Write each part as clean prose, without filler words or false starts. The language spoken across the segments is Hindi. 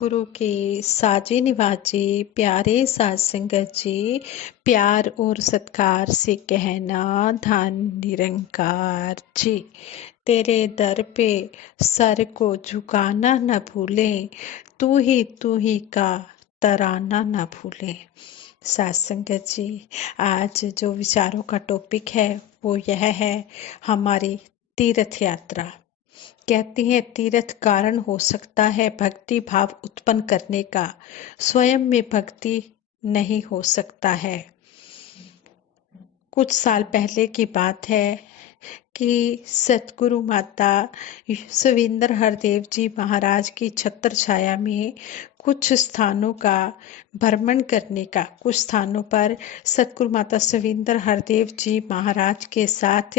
गुरु के साजे निवाजे प्यारे साज संगत जी, प्यार और सत्कार से कहना धन निरंकार जी। तेरे दर पे सर को झुकाना न भूले, तू ही का तराना न भूले। साज संगत जी, आज जो विचारों का टॉपिक है वो यह है, हमारी तीर्थ यात्रा। कहती हैं तीर्थ कारण हो सकता है भक्ति भाव उत्पन्न करने का, स्वयं में भक्ति नहीं हो सकता है। कुछ साल पहले की बात है कि सतगुरु माता सविंदर हरदेव जी महाराज की छत्र छाया में कुछ स्थानों का भ्रमण करने का, कुछ स्थानों पर सतगुरु माता सविंदर हरदेव जी महाराज के साथ,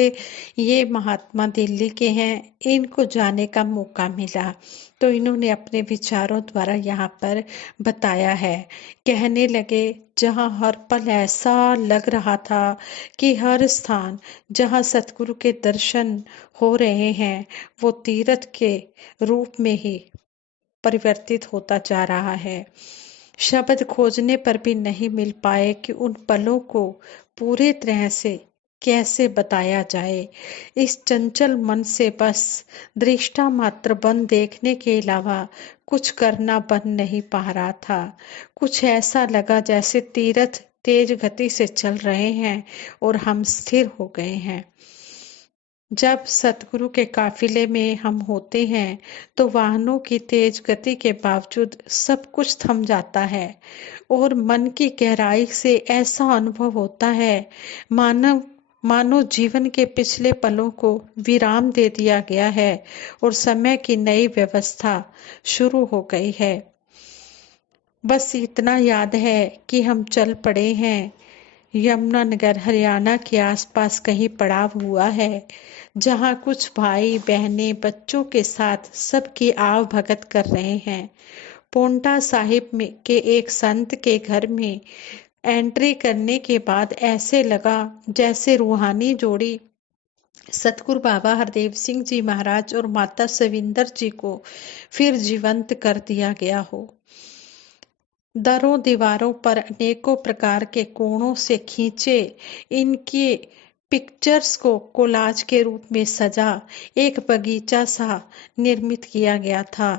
ये महात्मा दिल्ली के हैं, इनको जाने का मौका मिला। तो इन्होंने अपने विचारों द्वारा यहाँ पर बताया है। कहने लगे, जहाँ हर पल ऐसा लग रहा था कि हर स्थान जहाँ सतगुरु के दर्शन हो रहे हैं वो तीर्थ के रूप में ही परिवर्तित होता जा रहा है। शब्द खोजने पर भी नहीं मिल पाए कि उन पलों को पूरे तरह से कैसे बताया जाए। इस चंचल मन से बस दृष्टा मात्र बन देखने के अलावा कुछ करना बन नहीं पा रहा था। कुछ ऐसा लगा जैसे तीर्थ तेज गति से चल रहे हैं और हम स्थिर हो गए हैं। जब सतगुरु के काफिले में हम होते हैं तो वाहनों की तेज गति के बावजूद सब कुछ थम जाता है और मन की गहराई से ऐसा अनुभव होता है मानो जीवन के पिछले पलों को विराम दे दिया गया है और समय की नई व्यवस्था शुरू हो गई है। बस इतना याद है कि हम चल पड़े हैं। यमुनानगर हरियाणा के आसपास कहीं पड़ाव हुआ है जहां कुछ भाई बहनें बच्चों के साथ सबकी आव भगत कर रहे हैं। पोंटा साहिब में के एक संत के घर में एंट्री करने के बाद ऐसे लगा जैसे रूहानी जोड़ी सतगुरु बाबा हरदेव सिंह जी महाराज और माता सविंदर जी को फिर जीवंत कर दिया गया हो। दरों दीवारों पर अनेकों प्रकार के कोणों से खींचे इनके पिक्चर्स को कोलाज के रूप में सजा एक बगीचा सा निर्मित किया गया था।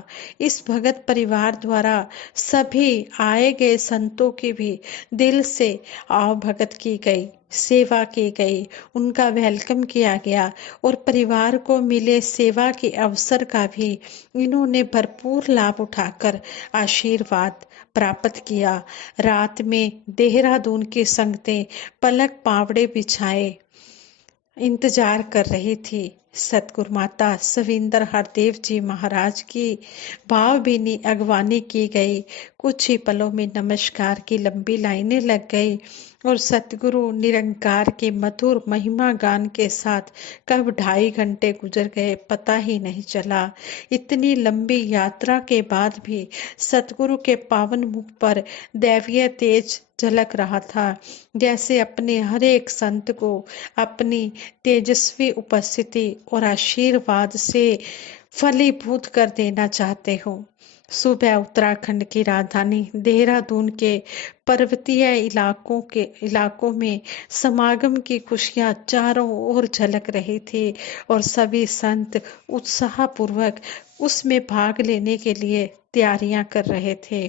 इस भगत परिवार द्वारा सभी आए गए संतों की भी दिल से आव भगत की गई, सेवा की गई, उनका वेलकम किया गया और परिवार को मिले सेवा के अवसर का भी इन्होंने भरपूर लाभ उठाकर आशीर्वाद प्राप्त किया। रात में देहरादून की संगतें पलक पावड़े बिछाए इंतजार कर रही थी। सतगुरु माता सविंदर हरदेव जी महाराज की भावभीनी अगवानी की गई। कुछ ही पलों में नमस्कार की लंबी लाइनें लग गई और सतगुरु निरंकार के मधुर महिमा गान के साथ कब 2.5 घंटे गुजर गए पता ही नहीं चला। इतनी लंबी यात्रा के बाद भी सतगुरु के पावन मुख पर दैवीय तेज झलक रहा था, जैसे अपने हर एक संत को अपनी तेजस्वी उपस्थिति और आशीर्वाद से फलीभूत कर देना चाहते हो। सुबह उत्तराखंड की राजधानी देहरादून के पर्वतीय इलाकों में समागम की खुशियां चारों ओर झलक रही थी और सभी संत उत्साहपूर्वक उसमें भाग लेने के लिए तैयारियां कर रहे थे।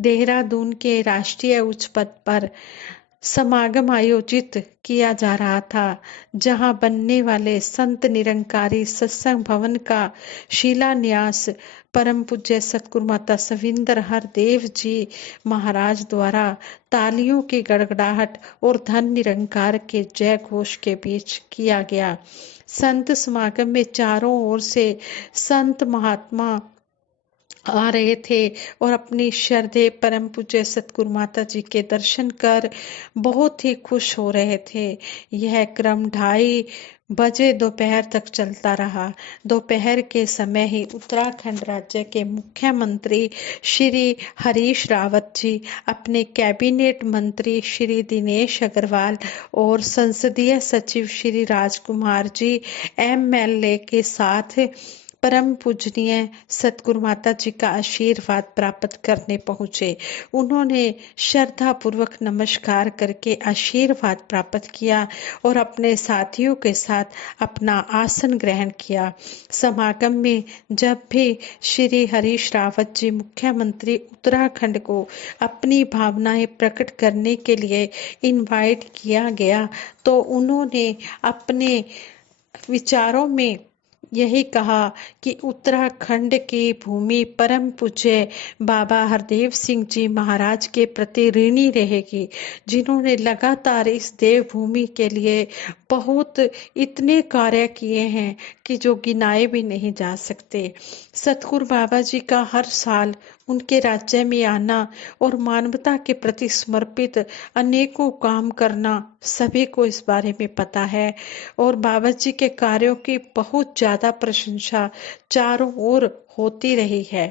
देहरादून के राष्ट्रीय उच्च पथ पर समागम आयोजित किया जा रहा था, जहां बनने वाले संत निरंकारी सत्संग भवन का शिलान्यास परम पूज्य सतगुरु माता सविंदर हरदेव जी महाराज द्वारा तालियों की गड़गड़ाहट और धन निरंकार के जय घोष के बीच किया गया। संत समागम में चारों ओर से संत महात्मा आ रहे थे और अपनी श्रद्धेय परम पूज्य सतगुरु माता जी के दर्शन कर बहुत ही खुश हो रहे थे। यह क्रम 2:30 बजे दोपहर तक चलता रहा। दोपहर के समय ही उत्तराखंड राज्य के मुख्यमंत्री श्री हरीश रावत जी अपने कैबिनेट मंत्री श्री दिनेश अग्रवाल और संसदीय सचिव श्री राजकुमार जी MLA के साथ परम पूजनीय सतगुरु माता जी का आशीर्वाद प्राप्त करने पहुंचे। उन्होंने श्रद्धा पूर्वक नमस्कार करके आशीर्वाद प्राप्त किया और अपने साथियों के साथ अपना आसन ग्रहण किया। समागम में जब भी श्री हरीश रावत जी मुख्यमंत्री उत्तराखंड को अपनी भावनाएं प्रकट करने के लिए इनवाइट किया गया, तो उन्होंने अपने विचारों में यही कहा कि उत्तराखंड की भूमि परम पूज्य बाबा हरदेव सिंह जी महाराज के प्रति ऋणी रहेगी, जिन्होंने लगातार इस देवभूमि के लिए बहुत इतने कार्य किए हैं कि जो गिनाए भी नहीं जा सकते। सतगुरु बाबा जी का हर साल उनके राज्य में आना और मानवता के प्रति समर्पित अनेकों काम करना सभी को इस बारे में पता है और बाबा जी के कार्यों की बहुत ज्यादा प्रशंसा चारों ओर होती रही है।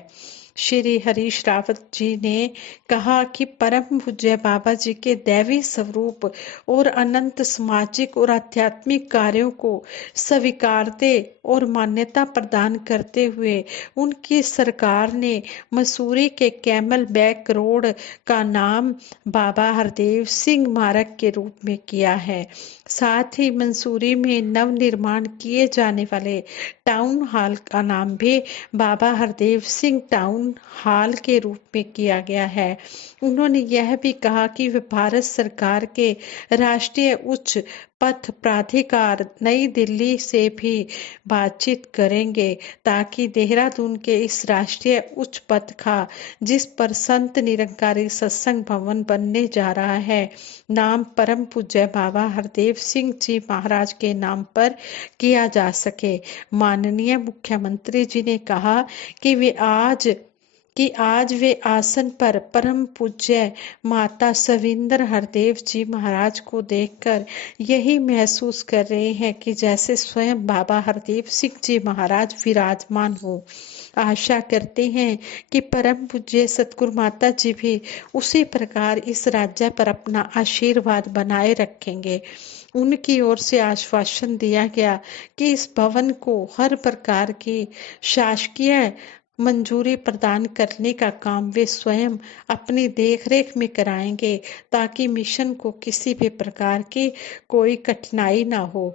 श्री हरीश रावत जी ने कहा कि परम पूज्य बाबा जी के दैवी स्वरूप और अनंत सामाजिक और आध्यात्मिक कार्यों को स्वीकारते और मान्यता प्रदान करते हुए उनकी सरकार ने मसूरी के कैमल बैक रोड का नाम बाबा हरदेव सिंह मार्ग के रूप में किया है। साथ ही मंसूरी में नव निर्माण किए जाने वाले टाउन हॉल का नाम भी बाबा हरदेव सिंह टाउन हॉल के रूप में किया गया है। उन्होंने यह भी कहा कि वे भारत सरकार के राष्ट्रीय उच्च पथ प्राधिकार नई दिल्ली से भी बातचीत करेंगे ताकि देहरादून के इस राष्ट्रीय उच्च पथ का, जिस पर संत निरंकारी सत्संग भवन बनने जा रहा है, नाम परम पूज्य बाबा हरदेव सिंह जी महाराज के नाम पर किया जा सके। माननीय मुख्यमंत्री जी ने कहा कि आज वे आसन पर परम पूज्य माता सविंदर हरदेव जी महाराज को देखकर यही महसूस कर रहे हैं कि जैसे स्वयं बाबा हरदेव सिंह जी महाराज विराजमान हो। आशा करते हैं कि परम पूज्य सतगुरु माता जी भी उसी प्रकार इस राज्य पर अपना आशीर्वाद बनाए रखेंगे। उनकी ओर से आश्वासन दिया गया कि इस भवन को हर प्रकार की शासकीय मंजूरी प्रदान करने का काम वे स्वयं अपनी देखरेख में कराएंगे ताकि मिशन को किसी भी प्रकार की कोई कठिनाई ना हो।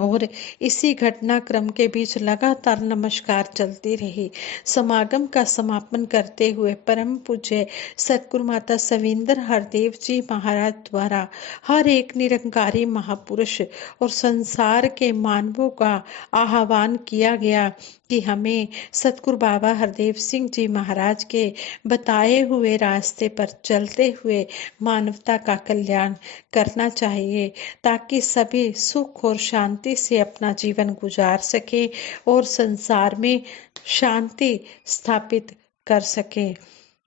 और इसी घटनाक्रम के बीच लगातार नमस्कार चलती रही। समागम का समापन करते हुए परम पूज्य सतगुरु माता सविंदर हरदेव जी महाराज द्वारा हर एक निरंकारी महापुरुष और संसार के मानवों का आह्वान किया गया कि हमें सतगुरु बाबा हरदेव सिंह जी महाराज के बताए हुए रास्ते पर चलते हुए मानवता का कल्याण करना चाहिए ताकि सभी सुख और शांति से अपना जीवन गुजार सके और संसार में शांति स्थापित कर सके।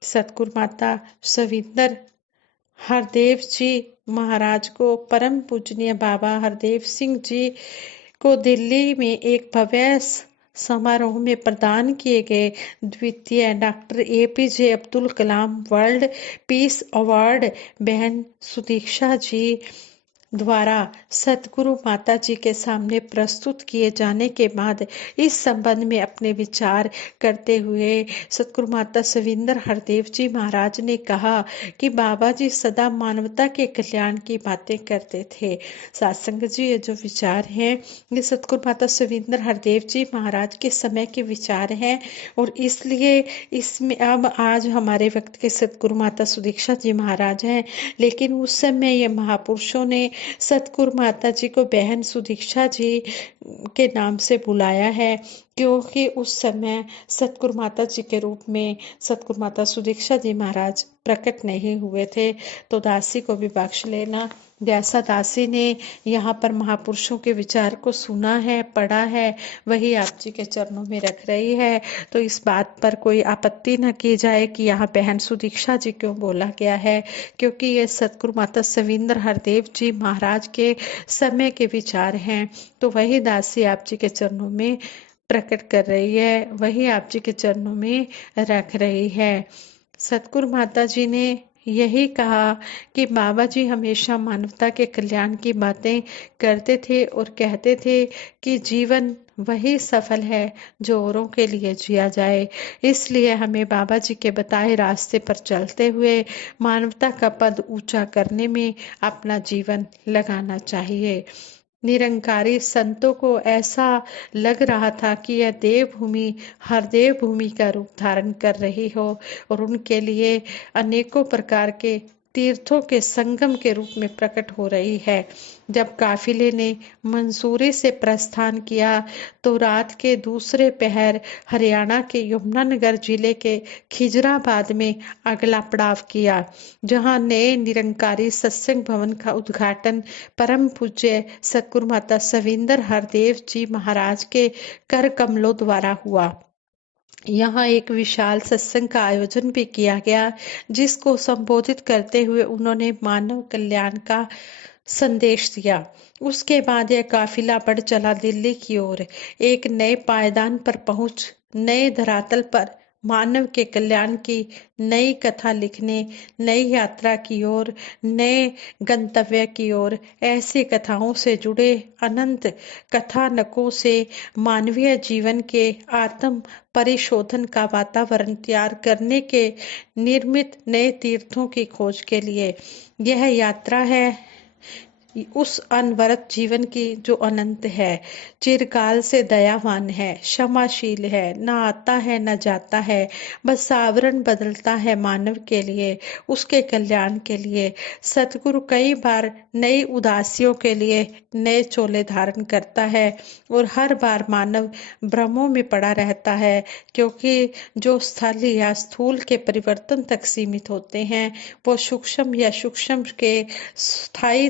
सतगुरु माता सविंदर हरदेव जी महाराज को परम पूजनीय बाबा हरदेव सिंह जी को दिल्ली में एक भव्य समारोह में प्रदान किए गए द्वितीय doctor APJ Abdul Kalam world peace award बहन सुदीक्षा जी द्वारा सतगुरु माता जी के सामने प्रस्तुत किए जाने के बाद इस संबंध में अपने विचार करते हुए सतगुरु माता सविंदर हरदेव जी महाराज ने कहा कि बाबा जी सदा मानवता के कल्याण की बातें करते थे। सत्संग जी, ये जो विचार हैं ये सतगुरु माता सविंदर हरदेव जी महाराज के समय के विचार हैं और इसलिए इसमें अब आज हमारे वक्त के सतगुरु माता सुदीक्षा जी महाराज हैं, लेकिन उस समय ये महापुरुषों ने सतगुरु माता जी को बहन सुदीक्षा जी के नाम से बुलाया है क्योंकि उस समय सतगुरु माता जी के रूप में सतगुरु माता सुदीक्षा जी महाराज प्रकट नहीं हुए थे। तो दासी को भी बख्श लेना। जैसा दासी ने यहाँ पर महापुरुषों के विचार को सुना है, पढ़ा है, वही आप जी के चरणों में रख रही है। तो इस बात पर कोई आपत्ति न की जाए कि यहाँ बहन सुदीक्षा जी क्यों बोला गया है, क्योंकि ये सतगुरु माता सविंदर हरदेव जी महाराज के समय के विचार हैं। तो वही दासी आप जी के चरणों में प्रकट कर रही है, वही आप जी के चरणों में रख रही है। सतगुरु माता जी ने यही कहा कि बाबा जी हमेशा मानवता के कल्याण की बातें करते थे और कहते थे कि जीवन वही सफल है जो औरों के लिए जिया जाए। इसलिए हमें बाबा जी के बताए रास्ते पर चलते हुए मानवता का पद ऊंचा करने में अपना जीवन लगाना चाहिए। निरंकारी संतों को ऐसा लग रहा था कि यह देवभूमि हर देवभूमि का रूप धारण कर रही हो और उनके लिए अनेकों प्रकार के तीर्थों के संगम के रूप में प्रकट हो रही है। जब काफिले ने मंसूरी से प्रस्थान किया तो रात के दूसरे पहर हरियाणा के यमुनानगर जिले के खिजराबाद में अगला पड़ाव किया, जहां नए निरंकारी सत्संग भवन का उद्घाटन परम पूज्य सतगुरु माता सविंदर हरदेव जी महाराज के कर कमलों द्वारा हुआ। यहाँ एक विशाल सत्संग का आयोजन भी किया गया, जिसको संबोधित करते हुए उन्होंने मानव कल्याण का संदेश दिया। उसके बाद यह काफिला बढ़ चला दिल्ली की ओर, एक नए पायदान पर पहुंच नए धरातल पर मानव के कल्याण की नई कथा लिखने, नई यात्रा की ओर, नए गंतव्य की ओर। ऐसी कथाओं से जुड़े अनंत कथानकों से मानवीय जीवन के आत्म परिशोधन का वातावरण तैयार करने के निर्मित नए तीर्थों की खोज के लिए यह यात्रा है उस अनवरत जीवन की जो अनंत है, चिरकाल से दयावान है, क्षमाशील है, न आता है न जाता है, बस आवरण बदलता है मानव के लिए, उसके कल्याण के लिए। सतगुरु कई बार नई उदासियों के लिए नए चोले धारण करता है और हर बार मानव भ्रमों में पड़ा रहता है, क्योंकि जो स्थल या स्थूल के परिवर्तन तक सीमित होते हैं वो सूक्ष्म या सूक्ष्म के स्थायी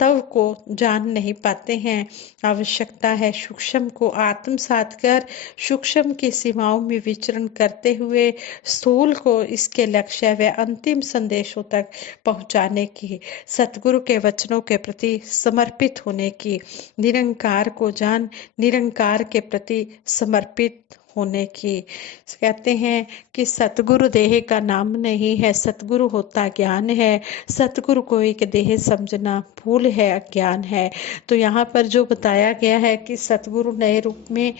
तव को जान नहीं पाते हैं। आवश्यकता है सूक्ष्म को आत्मसात कर सूक्ष्म की सीमाओं में विचरण करते हुए स्थूल को इसके लक्ष्य व अंतिम संदेशों तक पहुंचाने की, सतगुरु के वचनों के प्रति समर्पित होने की, निरंकार को जान निरंकार के प्रति समर्पित होने की। कहते हैं कि सतगुरु देह का नाम नहीं है, सतगुरु होता ज्ञान है। सतगुरु को एक देह समझना भूल है, अज्ञान है। तो यहाँ पर जो बताया गया है कि सतगुरु नए रूप में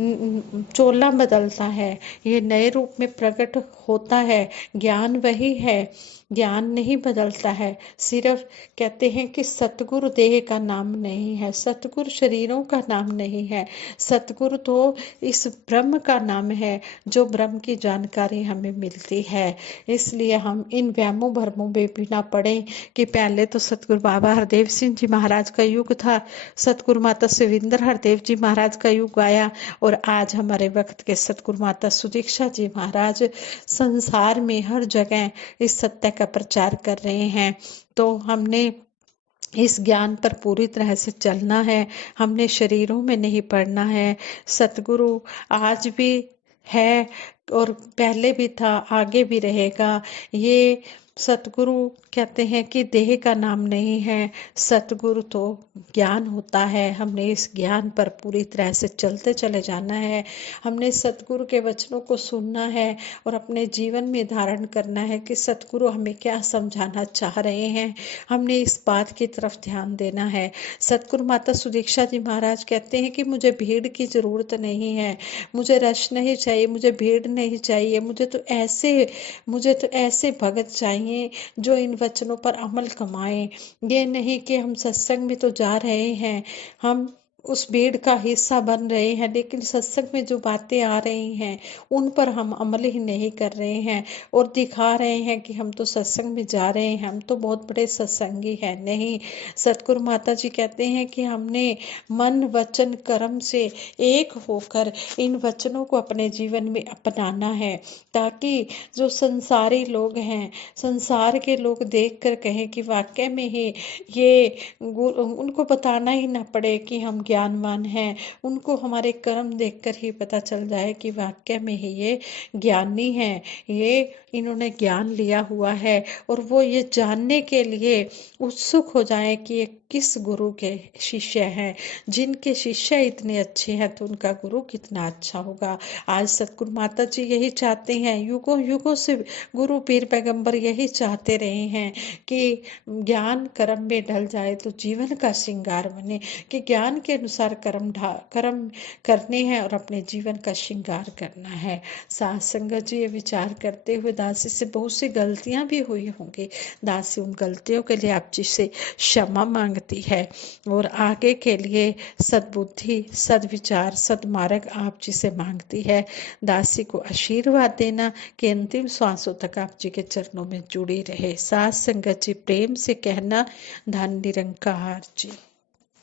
चोला बदलता है, ये नए रूप में प्रकट होता है। ज्ञान वही है, ज्ञान नहीं बदलता है। सिर्फ कहते हैं कि सतगुरु देह का नाम नहीं है, सतगुरु शरीरों का नाम नहीं है, सतगुरु तो इस ब्रह्म का नाम है, जो ब्रह्म की जानकारी हमें मिलती है। इसलिए हम इन वहमों भरमों में भी ना पड़े कि पहले तो सतगुरु बाबा हरदेव सिंह जी महाराज का युग था, सतगुरु माता सुविंदर हरदेव जी महाराज का युग आया और आज हमारे वक्त के सतगुरु माता सुदीक्षा जी महाराज संसार में हर जगह इस सत्य का प्रचार कर रहे हैं। तो हमने इस ज्ञान पर पूरी तरह से चलना है, हमने शरीरों में नहीं पड़ना है। सतगुरु आज भी है और पहले भी था, आगे भी रहेगा। ये सतगुरु कहते हैं कि देह का नाम नहीं है, सतगुरु तो ज्ञान होता है। हमने इस ज्ञान पर पूरी तरह से चलते चले जाना है। हमने सतगुरु के वचनों को सुनना है और अपने जीवन में धारण करना है कि सतगुरु हमें क्या समझाना चाह रहे हैं। हमने इस बात की तरफ ध्यान देना है। सतगुरु माता सुदीक्षा जी महाराज कहते हैं कि मुझे भीड़ की जरूरत नहीं है, मुझे रश नहीं चाहिए, मुझे भीड़ नहीं चाहिए, मुझे तो ऐसे भगत चाहिए जो इन वचनों पर अमल कमाएं। ये नहीं कि हम सत्संग में तो जा रहे हैं, हम उस भीड़ का हिस्सा बन रहे हैं, लेकिन सत्संग में जो बातें आ रही हैं उन पर हम अमल ही नहीं कर रहे हैं और दिखा रहे हैं कि हम तो सत्संग में जा रहे हैं, हम तो बहुत बड़े सत्संगी हैं। नहीं, सतगुरु माता जी कहते हैं कि हमने मन वचन कर्म से एक होकर इन वचनों को अपने जीवन में अपनाना है, ताकि जो संसारी लोग हैं, संसार के लोग देख कर कहें कि वाकई में ही ये उनको बताना ही ना पड़े कि हम ज्ञानवान हैं, उनको हमारे कर्म देखकर ही पता चल जाए कि वाकई में ही ये ज्ञानी हैं, ये इन्होंने ज्ञान लिया हुआ है और वो ये जानने के लिए उत्सुक हो जाए कि ये किस गुरु के शिष्य हैं। जिनके शिष्य इतने अच्छे हैं तो उनका गुरु कितना अच्छा होगा। आज सतगुरु माता जी यही चाहते हैं, युगों युगों से गुरु पीर पैगंबर यही चाहते रहे हैं कि ज्ञान कर्म में ढल जाए तो जीवन का श्रृंगार बने, कि ज्ञान के अनुसार कर्म करने हैं और अपने जीवन का श्रृंगार करना है। साथ संगत जी, ये विचार करते हुए दासी से बहुत सी गलतियां भी हुई होंगी। दासी उन गलतियों के लिए आप जी से क्षमा मांगती है और आगे के लिए सद्बुद्धि, सद्विचार, सद्मार्ग आप जी से मांगती है। दासी को आशीर्वाद देना कि अंतिम श्वासों तक आप जी के चरणों में जुड़ी रहे। साथ संगत जी, प्रेम से कहना, धन निरंकार जी।